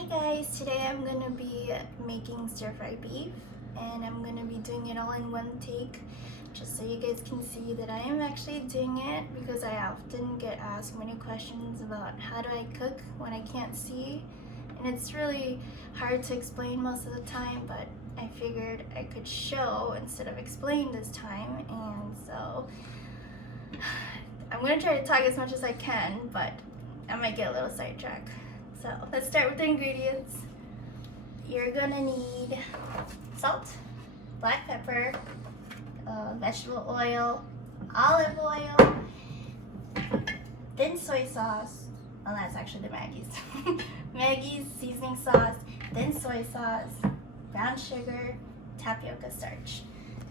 Hi guys, today I'm going to be making stir-fry beef and I'm going to be doing it all in one take just so you guys can see that I am actually doing it, because I often get asked many questions about how do I cook when I can't see, and it's really hard to explain most of the time, but I figured I could show instead of explain this time, and so I'm going to try to talk as much as I can, but I might get a little sidetracked. So let's start with the ingredients. You're gonna need salt, black pepper, vegetable oil, olive oil, then soy sauce. Oh, that's actually the Maggie's. Maggie's seasoning sauce, then soy sauce, brown sugar, tapioca starch.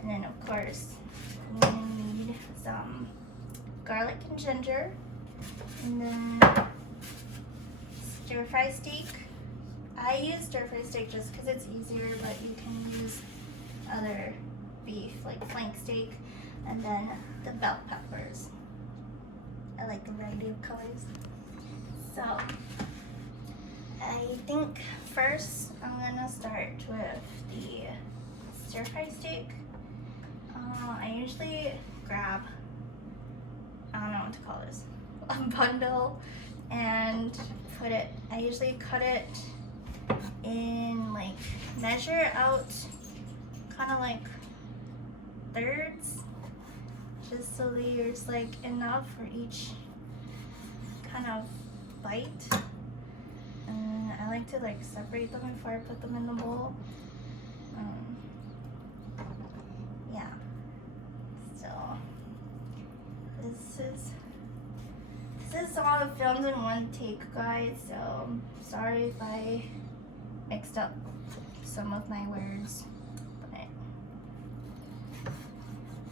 And then of course, you're gonna need some garlic and ginger. And then stir-fry steak. I use stir-fry steak just because it's easier, but you can use other beef like flank steak. And then the bell peppers. I like a variety of colors. So I think first I'm gonna start with the stir-fry steak. I usually grab, I don't know what to call this, a bundle and put it, I usually cut it in like, measure out kind of like thirds, just so there's like enough for each kind of bite. And I like to like separate them before I put them in the bowl. Yeah, so this is all filmed in one take, guys, so sorry if I mixed up some of my words, but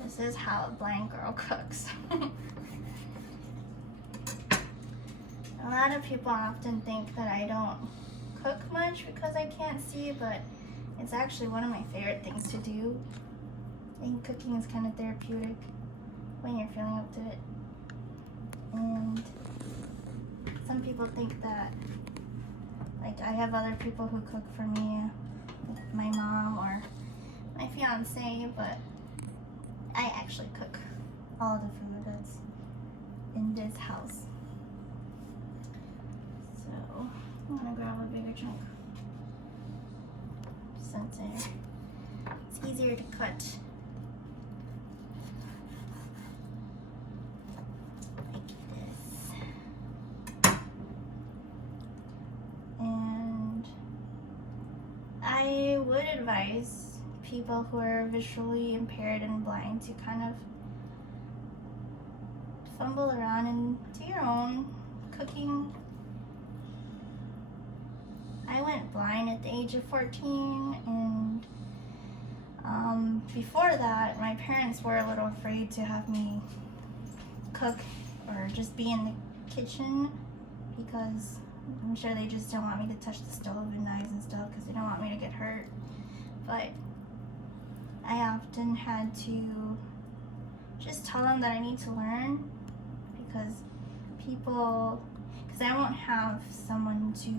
this is how a blind girl cooks. A lot of people often think that I don't cook much because I can't see, but it's actually one of my favorite things to do. I think cooking is kind of therapeutic when you're feeling up to it. And some people think that, like, I have other people who cook for me, like my mom or my fiance, but I actually cook all the food that's in this house. So I'm gonna grab a bigger chunk since it's easier to cut. I would advise people who are visually impaired and blind to kind of fumble around and do your own cooking. I went blind at the age of 14, and before that, my parents were a little afraid to have me cook or just be in the kitchen, because I'm sure they just don't want me to touch the stove and knives and stuff because they don't want me to get hurt. But I often had to just tell them that I need to learn, because I won't have someone to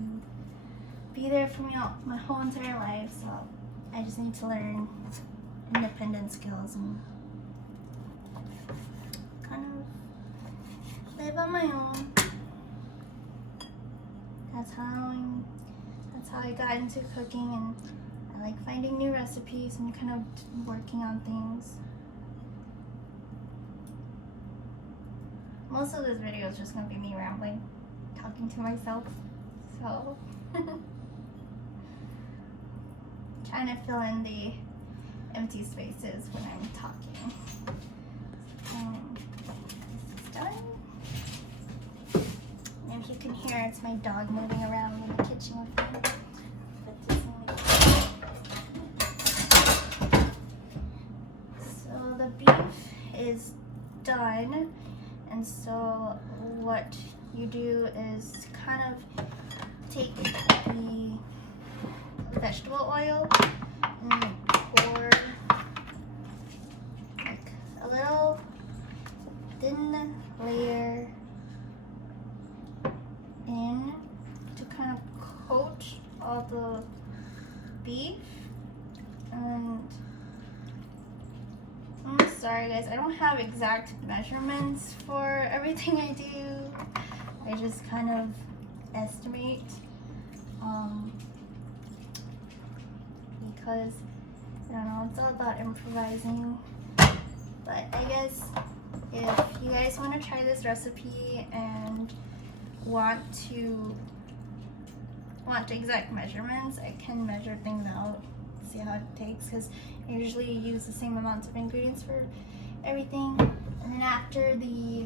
be there for me all, my whole entire life, so I just need to learn independent skills and kind of live on my own. That's how I got into cooking, and I like finding new recipes and kind of working on things. Most of this video is just gonna be me rambling, talking to myself, so trying to fill in the empty spaces when I'm talking. This is done. And if you can hear, it's my dog moving around in the kitchen with me. Put this in the kitchen. So the beef is done, and so what you do is kind of take the vegetable oil and pour like a little thin layer in to kind of coat all the beef. And I'm sorry guys, I don't have exact measurements for everything I do. I just kind of estimate because I don't know, it's all about improvising. But I guess if you guys want to try this recipe and want exact measurements, I can measure things out, see how it takes, because I usually use the same amount of ingredients for everything. And then after the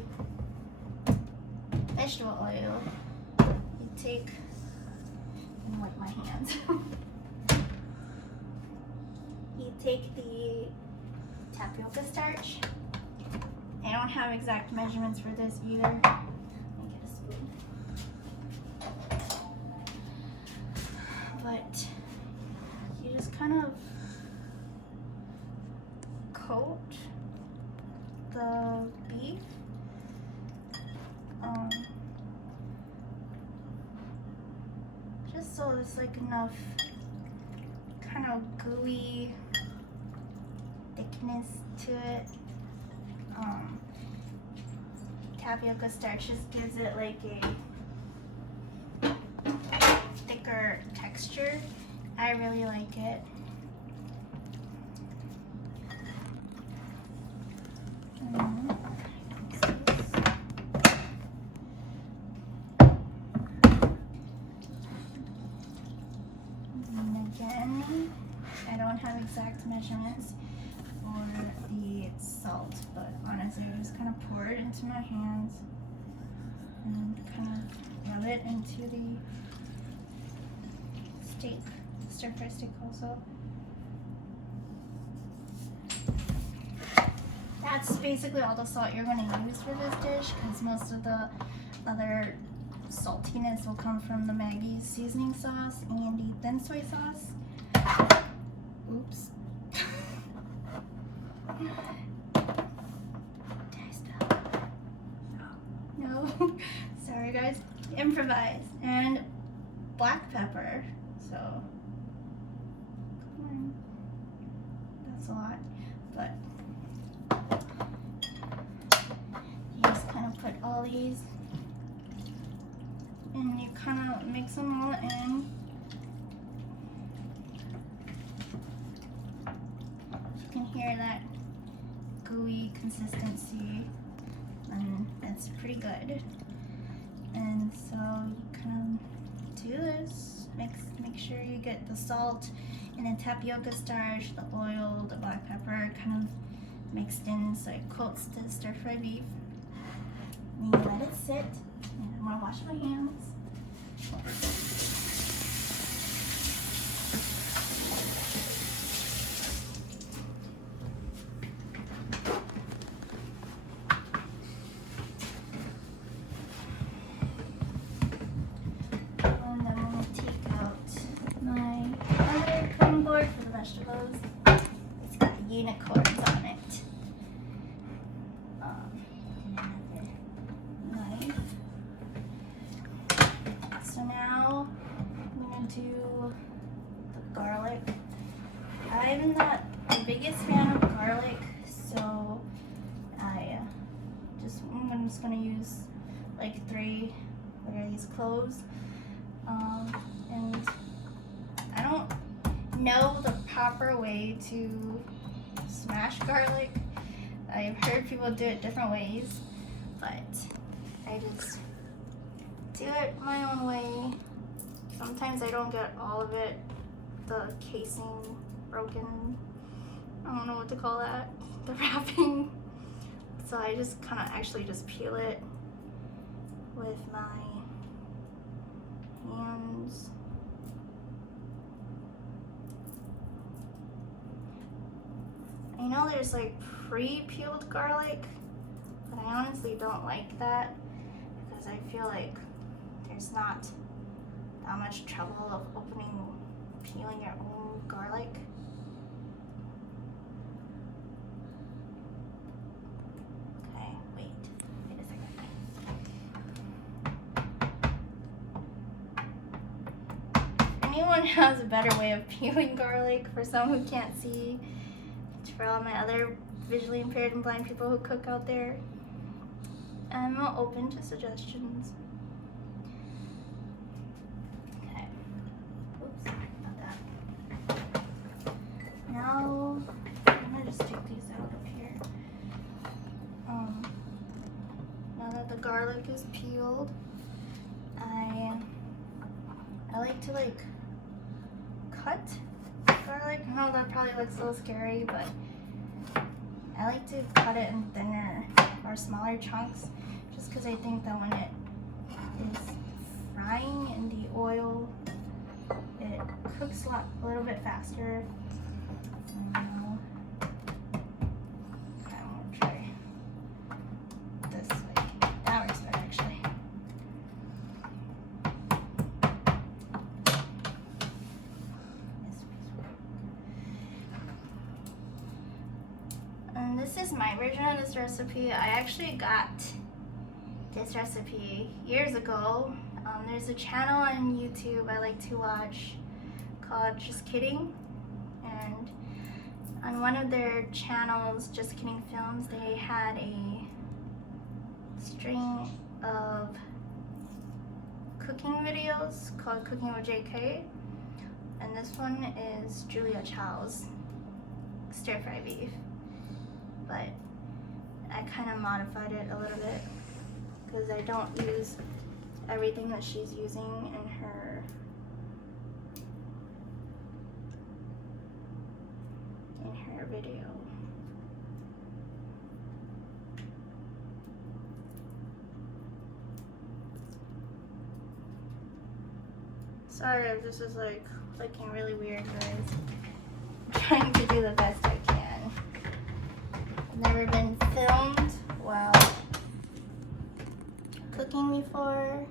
vegetable oil, you take and wipe my hands. You take the tapioca starch. I don't have exact measurements for this either. Let me get a spoon. But you just kind of coat the beef. Just so there's like enough kind of gooey thickness to it. Tapioca starch just gives it like a thicker texture. I really like it. And again, I don't have exact measurements for the salt, but honestly I just kind of pour it into my hands and kind of rub it into the steak, stir-fry steak also. That's basically all the salt you're going to use for this dish, because most of the other saltiness will come from the Maggie's seasoning sauce and the thin soy sauce. Oops. Did I stop? No. Sorry guys. Improvise. And black pepper. So, that's a lot. But you just kind of put all these and you kind of mix them all in. You can hear that gooey consistency, and it's pretty good. And so you kind of do this, make sure you get the salt and the tapioca starch, the oil, the black pepper kind of mixed in so it coats the stir-fry beef. And you let it sit. And I'm gonna wash my hands. Vegetables. It's got the unicorns on it. Knife. So now I'm gonna do the garlic. I'm not the biggest fan of garlic, so I'm just gonna use like 3 of these cloves, and I don't know the proper way to smash garlic. I've heard people do it different ways, but I just do it my own way. Sometimes I don't get all of it, the casing broken. I don't know what to call that, the wrapping. So I just kind of actually just peel it with my hands. I know there's like pre-peeled garlic, but I honestly don't like that because I feel like there's not that much trouble of peeling your own garlic. Okay, wait a second. anyone has a better way of peeling garlic, for some who can't see, for all my other visually impaired and blind people who cook out there, I'm open to suggestions. Okay. Oops, not that. Now, I'm gonna just take these out of here. Now that the garlic is peeled, I like to like cut garlic. I know that probably looks a little scary, but I like to cut it in thinner or smaller chunks, just because I think that when it is frying in the oil, it cooks a little bit faster. I'm gonna try this way. That works better, actually. And this is my version of this recipe. I actually got this recipe years ago. There's a channel on YouTube I like to watch called Just Kidding, and on one of their channels, Just Kidding Films, they had a string of cooking videos called Cooking with JK, and this one is Julia Chow's stir fry beef, but I kind of modified it a little bit because I don't use everything that she's using in her video. Sorry if this is like looking really weird, guys. I'm trying to do the best I can. I've never been filmed while cooking before,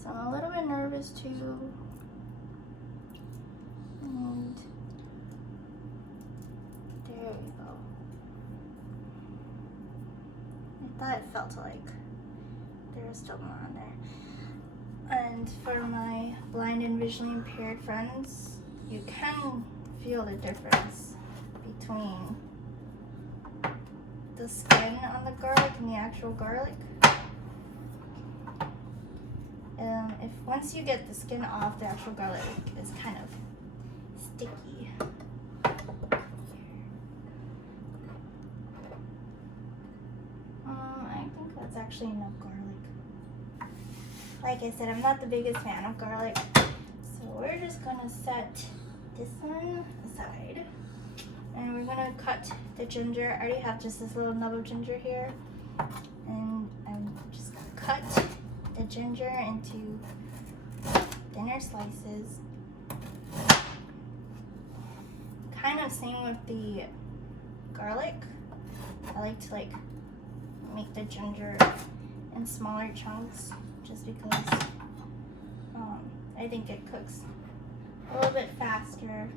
so I'm a little bit nervous too. And there we go. I thought it felt like there was still more on there. And for my blind and visually impaired friends, you can feel the difference between the skin on the garlic and the actual garlic. If once you get the skin off, the actual garlic is kind of sticky. I think that's actually enough garlic. Like I said, I'm not the biggest fan of garlic, so we're just gonna set this one aside, and we're gonna cut the ginger. I already have just this little nub of ginger here, and I'm just gonna cut the ginger into thinner slices. Kind of same with the garlic. I like to make the ginger in smaller chunks, just because I think it cooks a little bit faster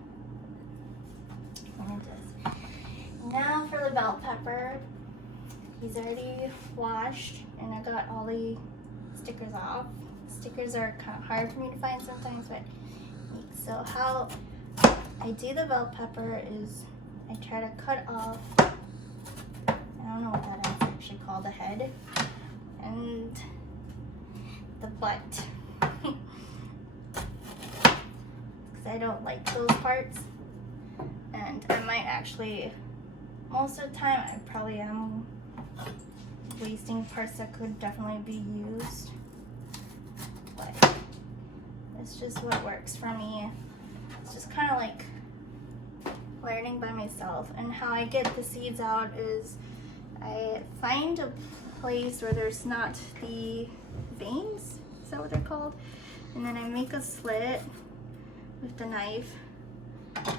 than it does. Now for the bell pepper. He's already washed, and I got all the stickers off. Stickers are kind of hard for me to find sometimes, but so how I do the bell pepper is I try to cut off, I don't know what that is actually called, the head and the butt, because I don't like those parts, and I might actually, most of the time I probably am wasting parts that could definitely be used, but it's just what works for me. It's just kind of like learning by myself. And how I get the seeds out is I find a place where there's not the veins, is that what they're called? And then I make a slit with the knife.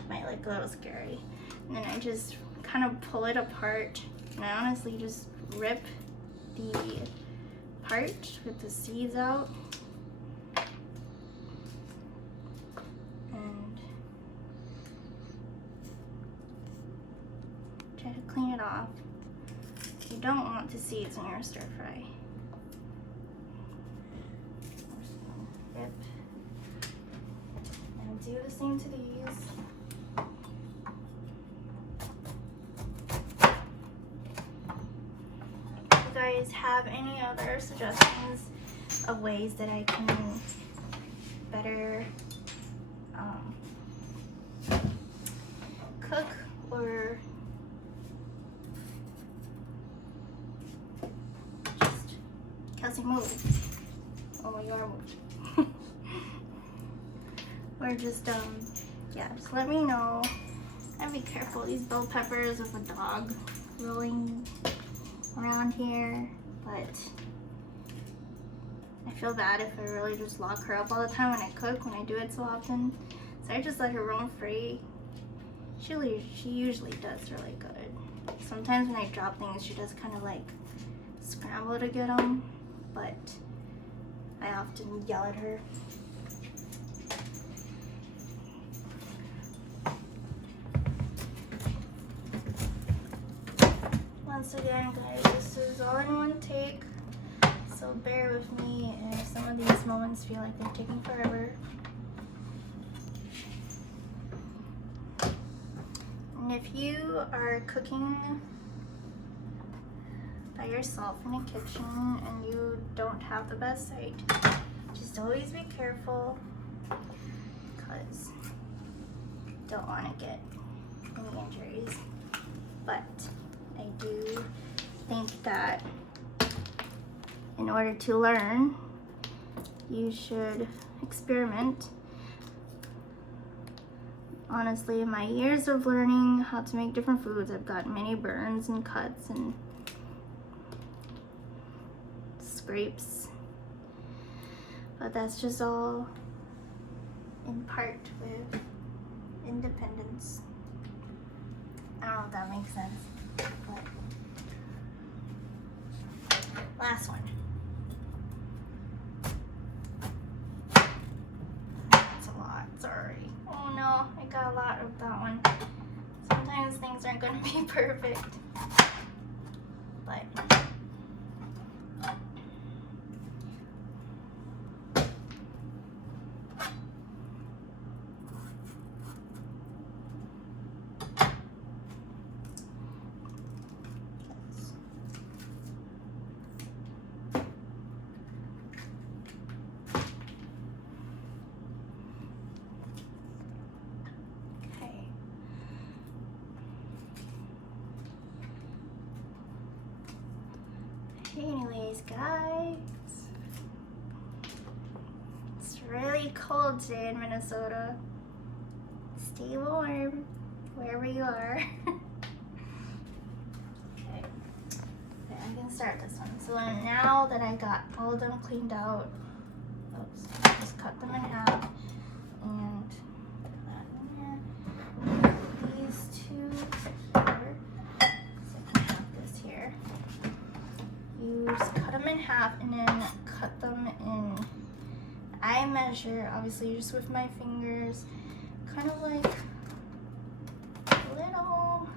Might look a little scary. And then I just kind of pull it apart, and I honestly just rip the part with the seeds out. And try to clean it off. You don't want the seeds in your stir fry. Rip the same to these. If you guys have any other suggestions of ways that I can better cook or just Kelsey move. Oh, you are moved. Or just yeah, just let me know. And be careful, these bell peppers with a dog rolling around here, but I feel bad if I really just lock her up all the time when I cook, when I do it so often. So I just let her roam free. She usually does really good. Sometimes when I drop things, she does kind of like scramble to get them, but I often yell at her. Once again, guys, this is all in one take, so bear with me if some of these moments feel like they're taking forever. And if you are cooking by yourself in a kitchen and you don't have the best sight, just always be careful, because you don't want to get any injuries. But I do think that in order to learn, you should experiment. Honestly, in my years of learning how to make different foods, I've got many burns and cuts and scrapes. But that's just all in part with independence. I don't know if that makes sense. But last one. That's a lot, sorry. Oh no, I got a lot of that one. Sometimes things aren't going to be perfect. But anyways, guys, it's really cold today in Minnesota. Stay warm wherever you are. Okay, I can start this one. So now that I got all of them cleaned out, oops, just cut them in half and put that in there. These two here. So I can have this here. You just cut them in half and then cut them in, I measure, obviously just with my fingers, kind of like little,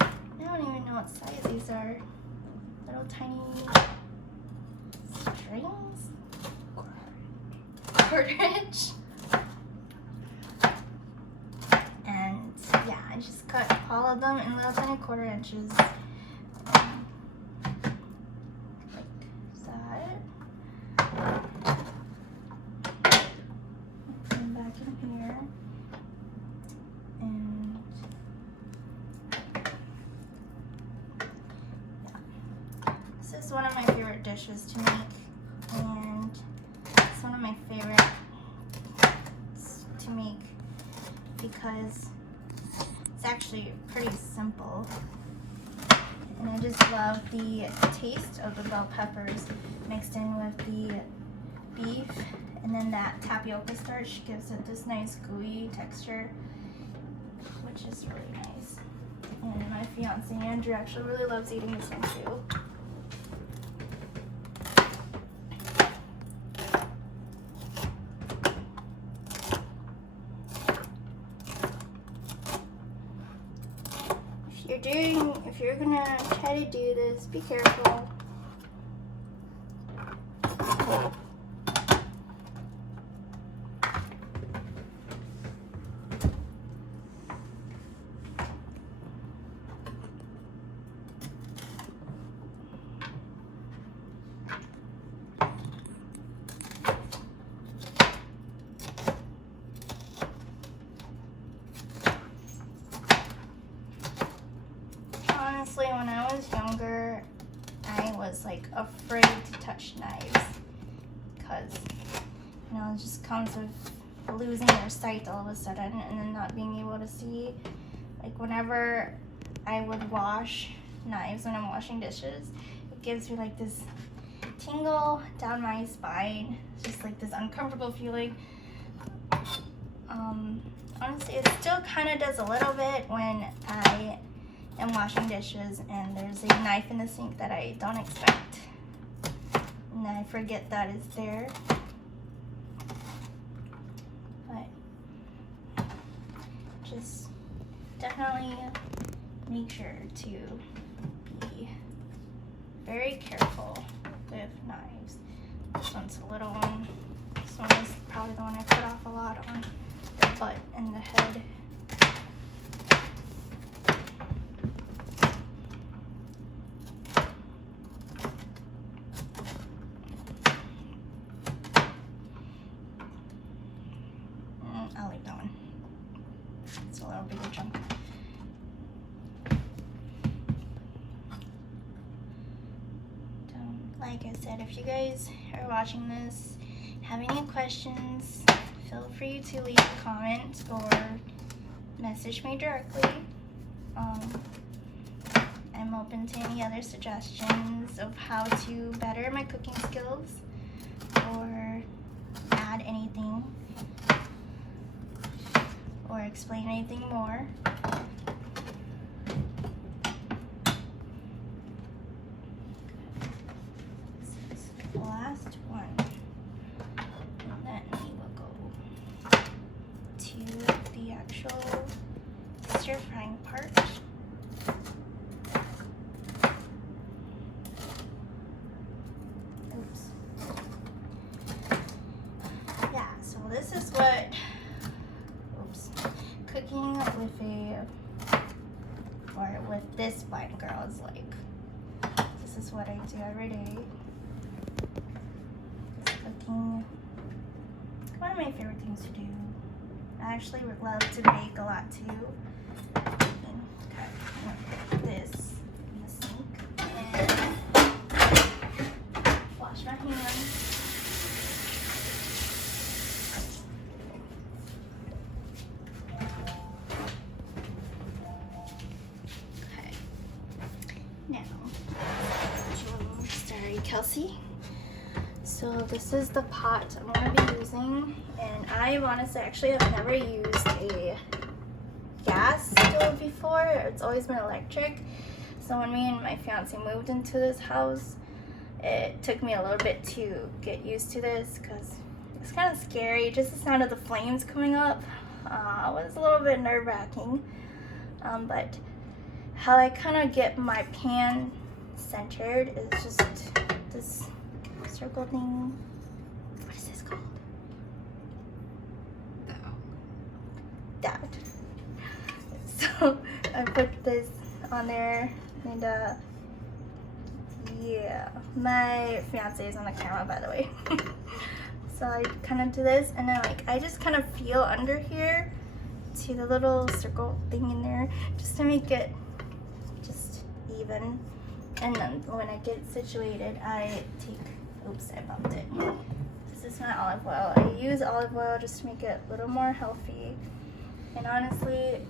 I don't even know what size these are, little tiny strings, quarter inch. And yeah, I just cut all of them in little tiny quarter inches. This is one of my favorite dishes to make, and it's one of my favorite to make because it's actually pretty simple, and I just love the taste of the bell peppers mixed in with the beef, and then that tapioca starch gives it this nice gooey texture, which is really nice. And my fiance Andrew actually really loves eating this one too. If you're gonna try to do this, be careful. afraid to touch knives because, you know, it just comes with losing your sight all of a sudden and then not being able to see. Like whenever I would wash knives when I'm washing dishes, it gives me like this tingle down my spine. It's just like this uncomfortable feeling. Honestly, it still kind of does a little bit when I am washing dishes and there's a knife in the sink that I don't expect and I forget that it's there. But just definitely make sure to be very careful with knives. This one's a little one. This one is probably the one I cut off a lot on the butt and the head. I'll leave that one. It's a little bigger chunk. Like I said, if you guys are watching this, have any questions, feel free to leave a comment or message me directly. I'm open to any other suggestions of how to better my cooking skills or add anything or explain anything more. Last one, and then we will go to the actual stir frying part. Oops. Yeah, so this is what cooking with this blind girl is like. This is what I do every day. Cooking, one of my favorite things to do. I actually would love to bake a lot too. Put this in the sink and wash my hands. Okay. Now, sorry, Kelsey. So this is the pot I'm going to be using, and I honestly actually have never used a gas stove before. It's always been electric. So when me and my fiance moved into this house, it took me a little bit to get used to this because it's kind of scary. Just the sound of the flames coming up was a little bit nerve-wracking. But how I kind of get my pan centered is just this circle thing. What is this called? That. So I put this on there, and yeah, my fiance is on the camera, by the way. So I kind of do this, and then like I just kind of feel under here to the little circle thing in there, just to make it just even. And then when I get situated, I take. Oops, I bumped it. This is my olive oil. I use olive oil just to make it a little more healthy. And honestly,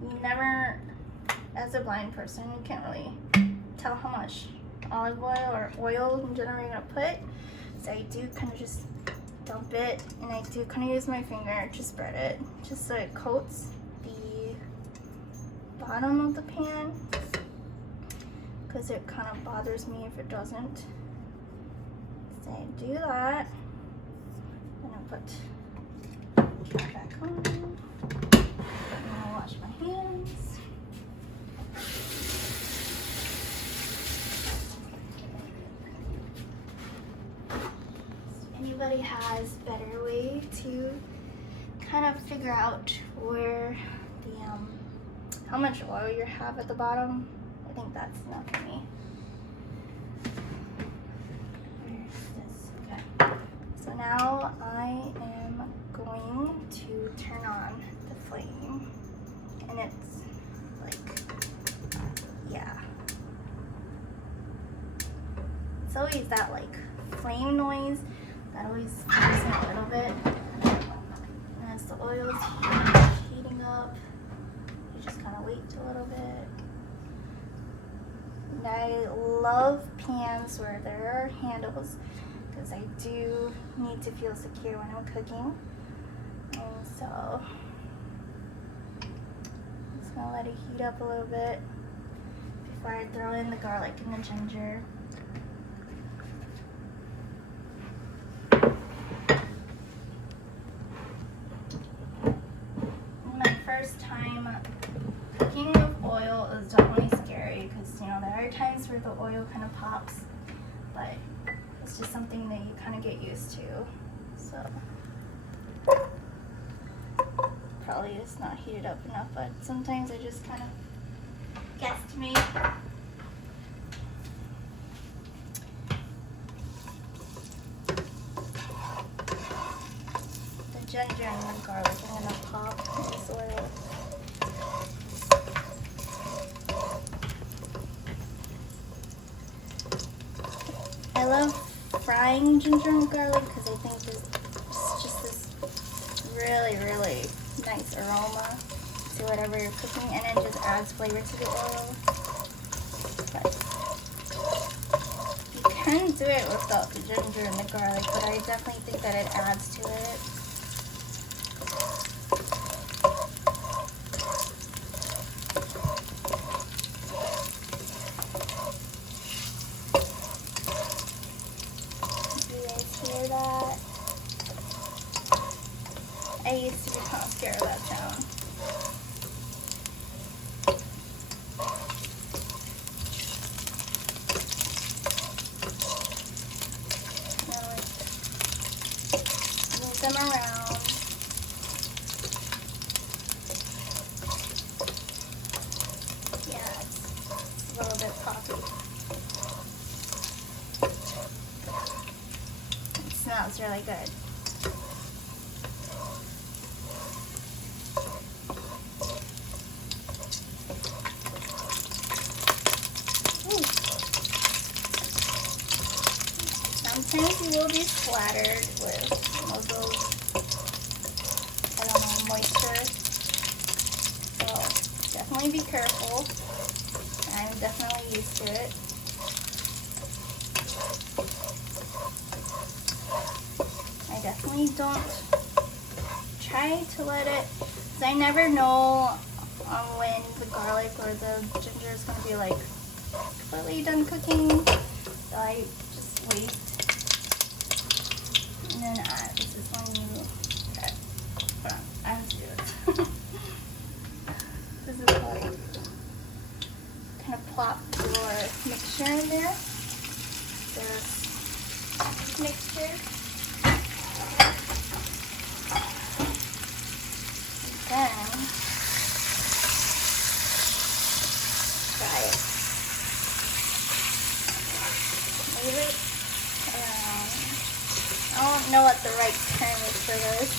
you never, as a blind person, you can't really tell how much olive oil or oil in general you're gonna put. So I do kind of just dump it, and I do kind of use my finger to spread it, just so it coats the bottom of the pan, because it kind of bothers me if it doesn't. So I do that, and I put it back on, and I'll wash my hands. If anybody has a better way to kind of figure out where the how much oil you have at the bottom, I think that's enough for me. So now I am going to turn on the flame, and it's like, yeah. it's always that like flame noise that always scares me a little bit. And as the oil's heating up, you just kind of wait a little bit. And I love pans where there are handles because I do need to feel secure when I'm cooking. And so I'm just gonna let it heat up a little bit before I throw in the garlic and the ginger. My first time cooking with oil is definitely scary because, you know, there are times where the oil kind of pops, but it's just something that you kind of get used to. So probably it's not heated up enough, but sometimes I just kind of guesstimate. The ginger and the garlic are gonna pop in this oil. I love frying ginger and garlic because I think it's just this really, really nice aroma to whatever you're cooking, and it just adds flavor to the oil. But you can do it without the ginger and the garlic, but I definitely think that it adds to it. That. I used to be kind of scared of that sound. Now move them around. Yeah, it's a little bit poppy. Smells really good. Ooh. Sometimes you will be splattered with some of those, I don't know, moisture. So definitely be careful. I'm definitely used to it. I definitely don't try to let it, because I never know when the garlic or the ginger is going to be like completely done cooking, so I just wait and then add. This is when you, okay, hold on, I have to do this. This is how you kind of plop your mixture in there, this mixture. Then try it. Move it around. I don't know what the right term is for this.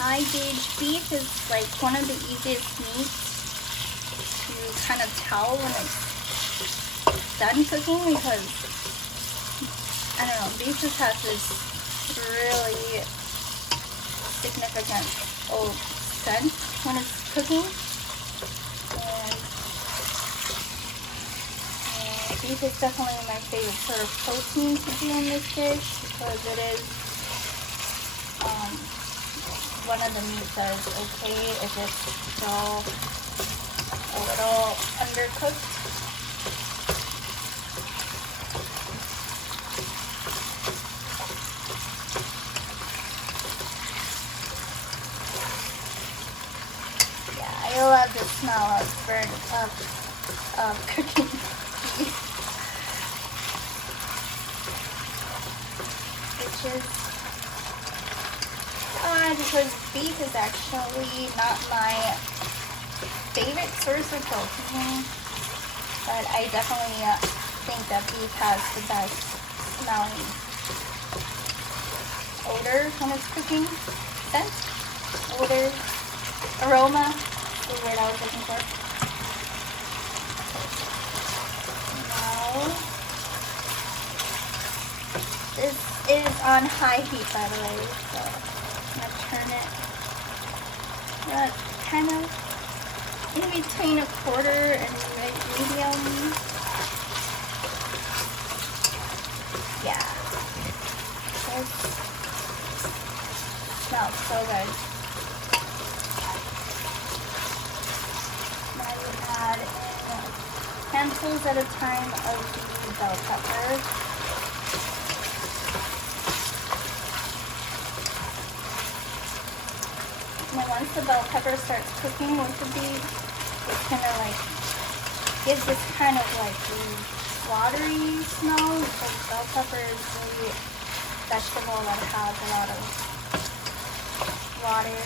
High gauge beef is like one of the easiest meats to kind of tell when it's done cooking, because I don't know, beef just has this really significant scent when it's cooking, and beef is definitely my favorite sort of protein to do in this dish, because it is one of the meats that is okay if it's still a little undercooked. Yeah, I love the smell of cooking beef, which is because beef is actually not my favorite source of protein, but I definitely think that beef has the best smelling odor when it's cooking. Scent? Odor? Aroma? That's the word I was looking for. Now, this is on high heat, by the way, so I'm gonna turn it kind of in between a quarter and medium. Yeah. It smells so good. Now you add in handfuls at a time of the bell pepper. And then once the bell pepper starts cooking with the beef, it kind of like gives this kind of like watery smell, because bell pepper is a vegetable that has a lot of water.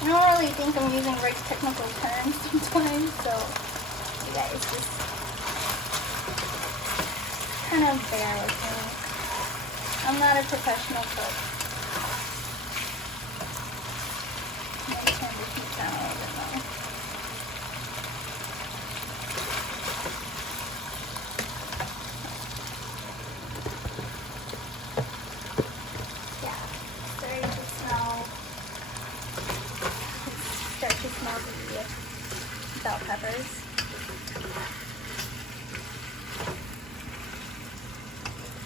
I don't really think I'm using right technical terms sometimes, so you guys just kind of bear with me. I'm not a professional cook. I'm going to turn the heat down a little bit now. Bell peppers.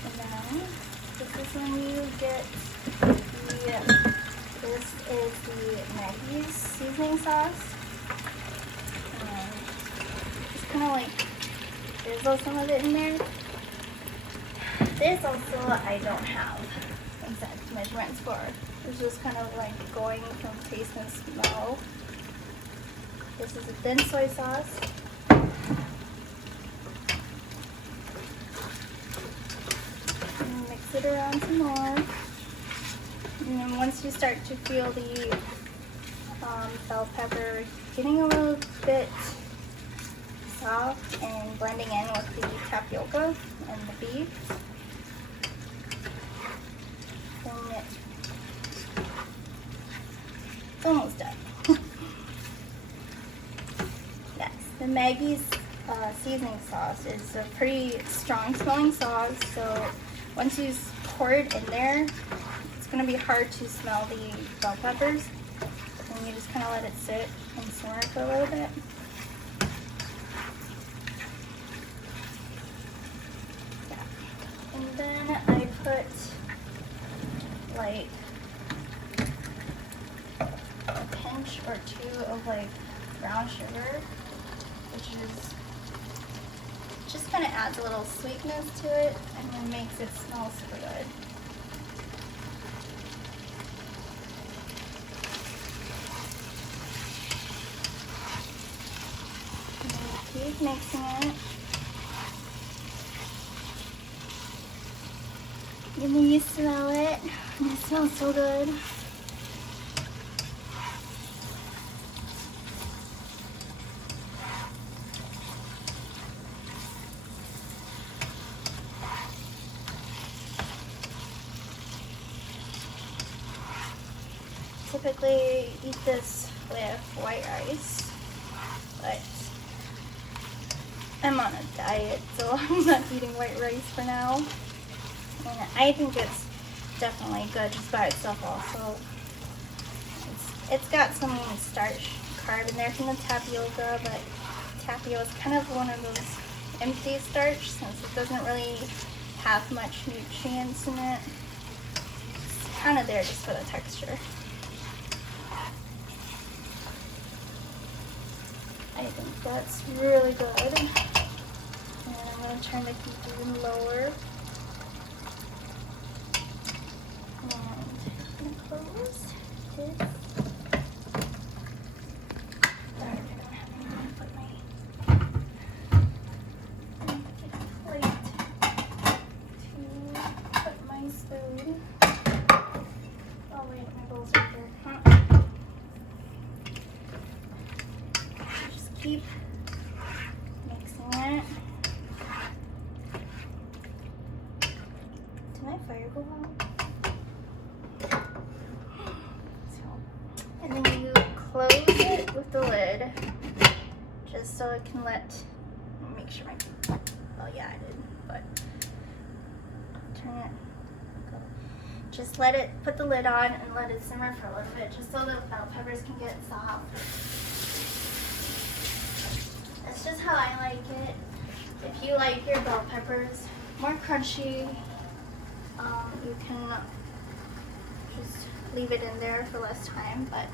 And then this is when you get this is the Maggie's seasoning sauce. Just kind of like drizzle some of it in there. This also I don't have exact measurements for. It's just kind of like going from taste and smell. This is a thin soy sauce. And mix it around some more. And then once you start to feel the bell pepper getting a little bit soft and blending in with the tapioca and the beef, then it's almost done. The Maggie's seasoning sauce is a pretty strong smelling sauce, so once you pour it in there, it's going to be hard to smell the bell peppers, and you just kind of let it sit and simmer for a little bit. Yeah. And then I put like a pinch or two of like brown sugar, which is just kind of adds a little sweetness to it and then makes it smell super good. And keep mixing it. And then you smell it, and it smells so good. Typically eat this with white rice, but I'm on a diet, so I'm not eating white rice for now. And I think it's definitely good just by itself also. It's got some starch carb in there from the tapioca, but tapioca is kind of one of those empty starch since it doesn't really have much nutrients in it. It's kind of there just for the texture. I think that's really good. And I'm going to turn the heat even lower. And I'm going to close this. Sorry, I don't have anywhere to put my plate to put my spoon. Oh wait, my bowl's right there. Huh? Just keep fire go out. So, and then you close it with the lid, just so it can let me make sure my, oh yeah I did, but turn it, go. Just let it, put the lid on and let it simmer for a little bit, just so the bell peppers can get soft. That's just how I like it. If you like your bell peppers more crunchy, you can just leave it in there for less time, but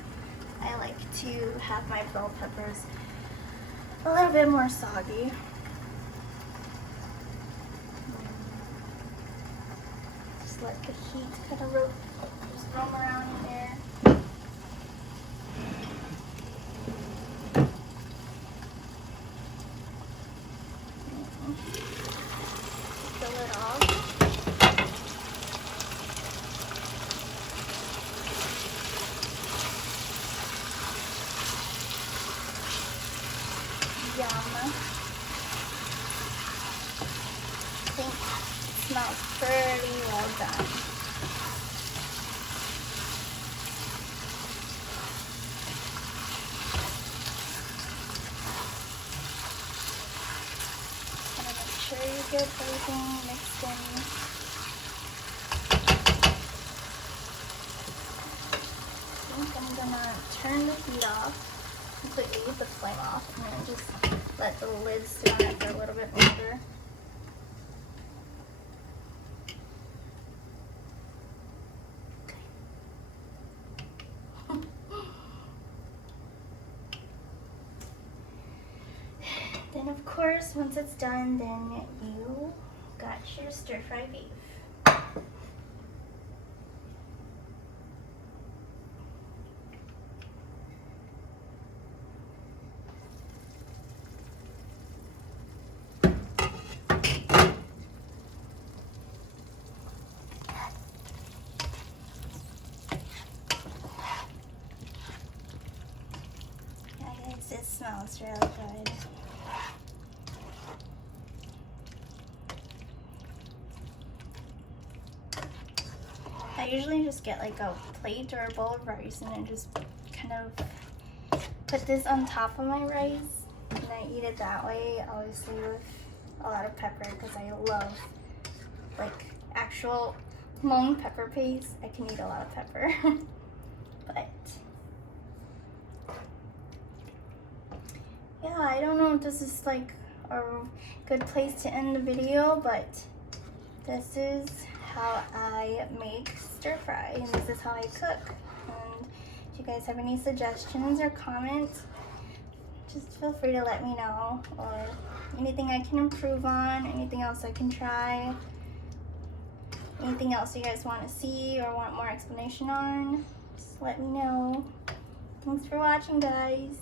I like to have my bell peppers a little bit more soggy. Just let the heat kind of just roam around in there. Fill it off. Yum. I think it smells pretty well done. Gotta make sure you get everything mixed in. I think I'm gonna turn the heat off completely, the flame off, and then just let the lid sit on it for a little bit longer. Then of course, once it's done, then you got your stir-fry beef. Yeah guys, it smells really good. I usually just get like a plate or a bowl of rice and then just kind of put this on top of my rice and I eat it that way, obviously with a lot of pepper because I love like actual long pepper paste. I can eat a lot of pepper. But yeah, I don't know if this is like a good place to end the video, but this is how I make stir fry and this is how I cook. And if you guys have any suggestions or comments, just feel free to let me know, or anything I can improve on, anything else I can try, anything else you guys want to see or want more explanation on, just let me know. Thanks for watching, guys.